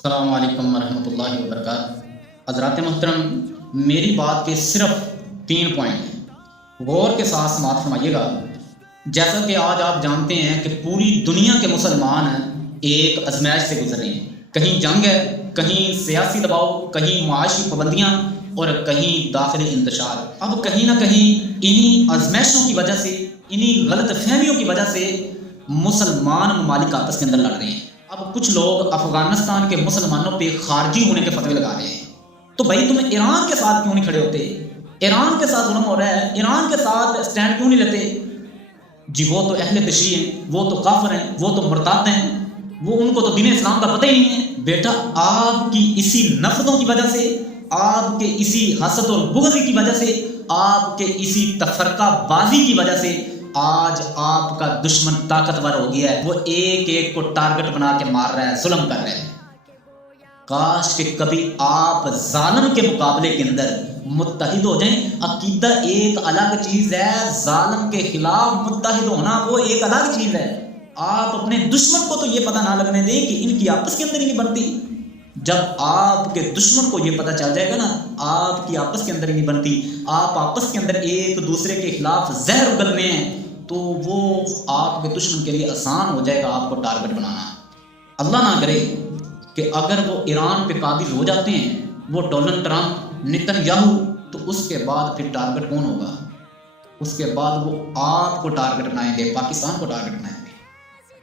السلام علیکم ورحمۃ اللہ وبرکاتہ۔ حضرات محترم، میری بات کے صرف 3 پوائنٹ ہیں، غور کے ساتھ سماعت فرمائیے گا۔ جیسا کہ آج آپ جانتے ہیں کہ پوری دنیا کے مسلمان ایک آزمائش سے گزر رہے ہیں، کہیں جنگ ہے، کہیں سیاسی دباؤ، کہیں معاشی پابندیاں اور کہیں داخلی انتشار۔ اب کہیں نہ کہیں انہی آزمائشوں کی وجہ سے، انہی غلط فہمیوں کی وجہ سے مسلمان ممالک آپس کے اندر لڑ رہے ہیں۔ اب کچھ لوگ افغانستان کے مسلمانوں پہ خارجی ہونے کے فتوے لگا رہے ہیں، تو بھائی تم ایران کے ساتھ کیوں نہیں کھڑے ہوتے؟ ایران کے ساتھ ظلم ہو رہا ہے، ایران کے ساتھ سٹینڈ کیوں نہیں لیتے؟ جی وہ تو اہل تشیع ہیں، وہ تو کافر ہیں، وہ تو مرتد ہیں، وہ ان کو تو دین اسلام کا پتہ ہی نہیں ہے۔ بیٹا آپ کی اسی نفرتوں کی وجہ سے، آپ کے اسی حسد اور بغض کی وجہ سے، آپ کے اسی تفرقہ بازی کی وجہ سے آج آپ کا دشمن طاقتور ہو گیا ہے، وہ ایک ایک کو ٹارگٹ بنا کے مار رہا ہے، ظلم کر رہا ہے۔ کاش کہ کبھی آپ ظالم کے مقابلے کے اندر متحد ہو جائیں۔ عقیدہ ایک الگ چیز ہے، ظالم کے خلاف متحد ہونا وہ ایک الگ چیز ہے۔ آپ اپنے دشمن کو تو یہ پتہ نہ لگنے دیں کہ ان کی آپس کے اندر ہی نہیں بنتی۔ جب آپ کے دشمن کو یہ پتہ چل جائے گا نا آپ کی آپس کے اندر ہی نہیں بنتی، آپ آپس کے اندر ایک دوسرے کے خلاف زہر اگلنے ہیں، تو وہ آپ کے دشمن کے لیے آسان ہو جائے گا آپ کو ٹارگٹ بنانا۔ اللہ نہ کرے کہ اگر وہ ایران پہ قابض ہو جاتے ہیں، وہ ڈونلڈ ٹرمپ، نتن یاہو، تو اس کے بعد پھر ٹارگٹ کون ہوگا؟ اس کے بعد وہ آپ کو ٹارگٹ بنائیں گے، پاکستان کو ٹارگٹ بنائیں گے۔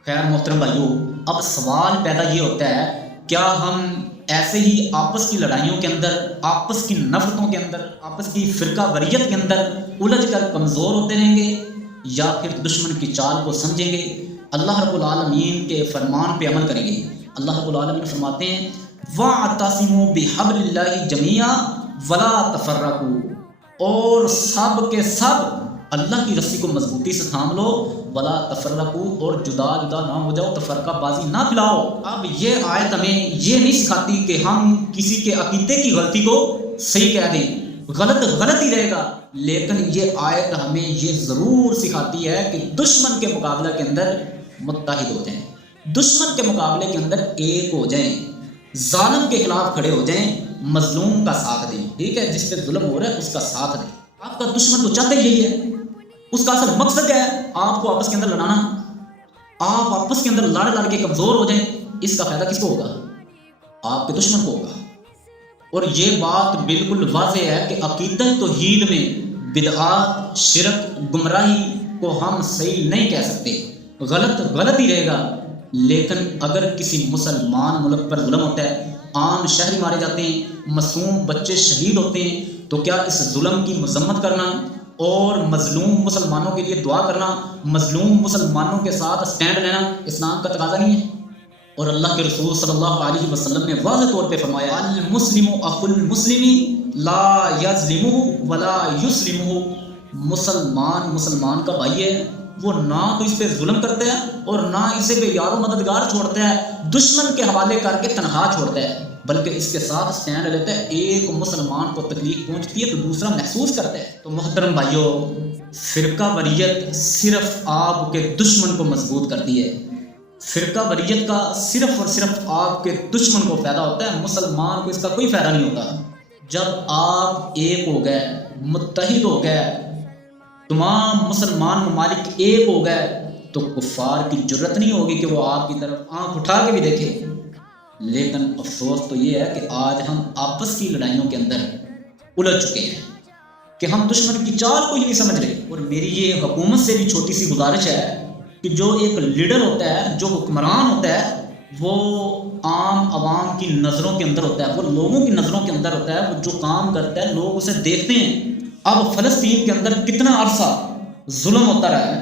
خیر محترم بھائیو، اب سوال پیدا یہ ہوتا ہے کیا ہم ایسے ہی آپس کی لڑائیوں کے اندر، آپس کی نفرتوں کے اندر، آپس کی فرقہ واریت کے اندر الجھ کر کمزور ہوتے رہیں گے، یا پھر دشمن کی چال کو سمجھیں گے، اللہ رب العالمین کے فرمان پہ عمل کریں گے؟ اللہ رب العالمین فرماتے ہیں وَاعْتَصِمُوا بِحَبْلِ اللَّهِ جَمِيعًا وَلَا تَفَرَّقُوا، اور سب کے سب اللہ کی رسی کو مضبوطی سے تھام لو، ولا تفرقوا، اور جدا جدا نہ ہو جاؤ، تفرقہ بازی نہ پھیلاؤ۔ اب یہ آیت ہمیں یہ نہیں سکھاتی کہ ہم کسی کے عقیدے کی غلطی کو صحیح کہہ دیں، غلط ہی رہے گا، لیکن یہ آیت ہمیں یہ ضرور سکھاتی ہے کہ دشمن کے مقابلہ کے اندر متحد ہو جائیں، دشمن کے مقابلے کے اندر ایک ہو جائیں، ظالم کے خلاف کھڑے ہو جائیں، مظلوم کا ساتھ دیں، ٹھیک ہے؟ جس پہ ظلم ہو رہا ہے اس کا ساتھ دیں۔ آپ کا دشمن تو چاہتا ہی یہی ہے، اس کا اصل مقصد ہے آپ کو آپس کے اندر لڑانا۔ آپ آپس کے اندر لڑ کے کمزور ہو جائیں، اس کا فائدہ کس کو ہوگا؟ آپ کے دشمن کو ہوگا۔ اور یہ بات بالکل واضح ہے کہ عقیدہ توحید میں بدعات، شرک، گمراہی کو ہم صحیح نہیں کہہ سکتے، غلط ہی رہے گا۔ لیکن اگر کسی مسلمان ملک پر ظلم ہوتا ہے، عام شہری مارے جاتے ہیں، معصوم بچے شہید ہوتے ہیں، تو کیا اس ظلم کی مذمت کرنا اور مظلوم مسلمانوں کے لیے دعا کرنا، مظلوم مسلمانوں کے ساتھ سٹینڈ لینا اسلام کا تقاضا نہیں ہے؟ اور اللہ کے رسول صلی اللہ علیہ وسلم نے واضح طور پہ فرمایا المسلم اخو المسلم لا یظلمہ ولا یسلمہ، مسلمان کا بھائی ہے، وہ نہ تو اس پہ ظلم کرتا ہے اور نہ اسے بے یار و مددگار چھوڑتا ہے، دشمن کے حوالے کر کے تنہا چھوڑتا ہے، بلکہ اس کے ساتھ سٹینڈ لیتا ہے۔ ایک مسلمان کو تکلیف پہنچتی ہے تو دوسرا محسوس کرتا ہے۔ تو محترم بھائیو، فرقہ واریت صرف آپ کے دشمن کو مضبوط کرتی ہے، فرقہ واریت کا صرف اور صرف آپ کے دشمن کو فائدہ ہوتا ہے، مسلمان کو اس کا کوئی فائدہ نہیں ہوتا۔ جب آپ ایک ہو گئے، متحد ہو گئے، تمام مسلمان ممالک ایک ہو گئے، تو کفار کی جرت نہیں ہوگی کہ وہ آپ کی طرف آنکھ اٹھا کے بھی دیکھے۔ لیکن افسوس تو یہ ہے کہ آج ہم آپس کی لڑائیوں کے اندر الجھ چکے ہیں کہ ہم دشمن کی چال کو ہی نہیں سمجھ رہے۔ اور میری یہ حکومت سے بھی چھوٹی سی گزارش ہے کہ جو ایک لیڈر ہوتا ہے، جو حکمران ہوتا ہے، وہ عام عوام کی نظروں کے اندر ہوتا ہے، وہ لوگوں کی نظروں کے اندر ہوتا ہے، وہ جو کام کرتا ہے لوگ اسے دیکھتے ہیں۔ اب فلسطین کے اندر کتنا عرصہ ظلم ہوتا رہا ہے،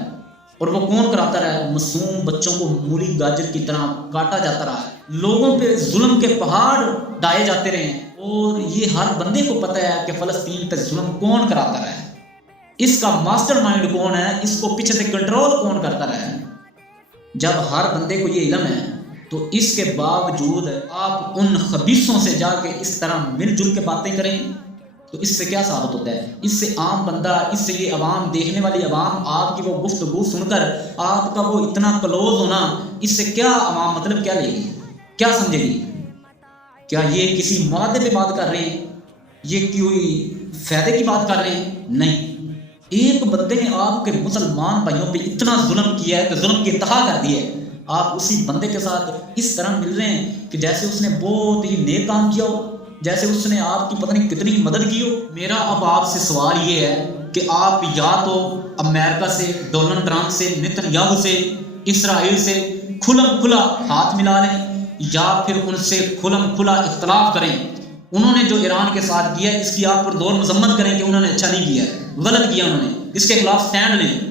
اور وہ کون کراتا رہا ہے؟ معصوم بچوں کو مولی گاجر کی طرح کاٹا جاتا رہا ہے، لوگوں پہ ظلم کے پہاڑ ڈائے جاتے رہے ہیں، اور یہ ہر بندے کو پتہ ہے کہ فلسطین پہ ظلم کون کراتا رہا ہے، اس کا ماسٹر مائنڈ کون ہے، اس کو پیچھے سے کنٹرول کون کرتا رہا ہے۔ جب ہر بندے کو یہ علم ہے تو اس کے باوجود آپ ان خبیثوں سے جا کے اس طرح مل جل کے باتیں کریں، تو اس سے کیا ثابت ہوتا ہے؟ اس سے عام بندہ، اس سے یہ عوام، دیکھنے والی عوام آپ کی وہ گفتگو سن کر آپ کا وہ اتنا کلوز ہونا، اس سے کیا عوام مطلب کیا لے گی، کیا سمجھے گی؟ کیا یہ کسی معاہدے پہ بات کر رہے ہیں؟ یہ کوئی فائدے کی بات کر رہے ہیں؟ نہیں، ایک بندے نے آپ کے مسلمان بھائیوں پہ اتنا ظلم کیا ہے کہ ظلم کی انتہا کر دی ہے، آپ اسی بندے کے ساتھ اس طرح مل رہے ہیں کہ جیسے اس نے بہت ہی نیک کام کیا ہو، جیسے اس نے آپ کی پتہ نہیں کتنی مدد کی ہو۔ میرا اب آپ سے سوال یہ ہے کہ آپ یا تو امریکہ سے، ڈونلڈ ٹرمپ سے، نیتن یاہو سے، اسرائیل سے کھلم کھلا ہاتھ ملا لیں، یا پھر ان سے کھلم کھلا اختلاف کریں۔ انہوں نے جو ایران کے ساتھ کیا ہے اس کی آپ پر دور مذمت کریں کہ انہوں نے اچھا نہیں کیا، غلط کیا، انہوں نے اس کے خلاف سٹینڈ لیں۔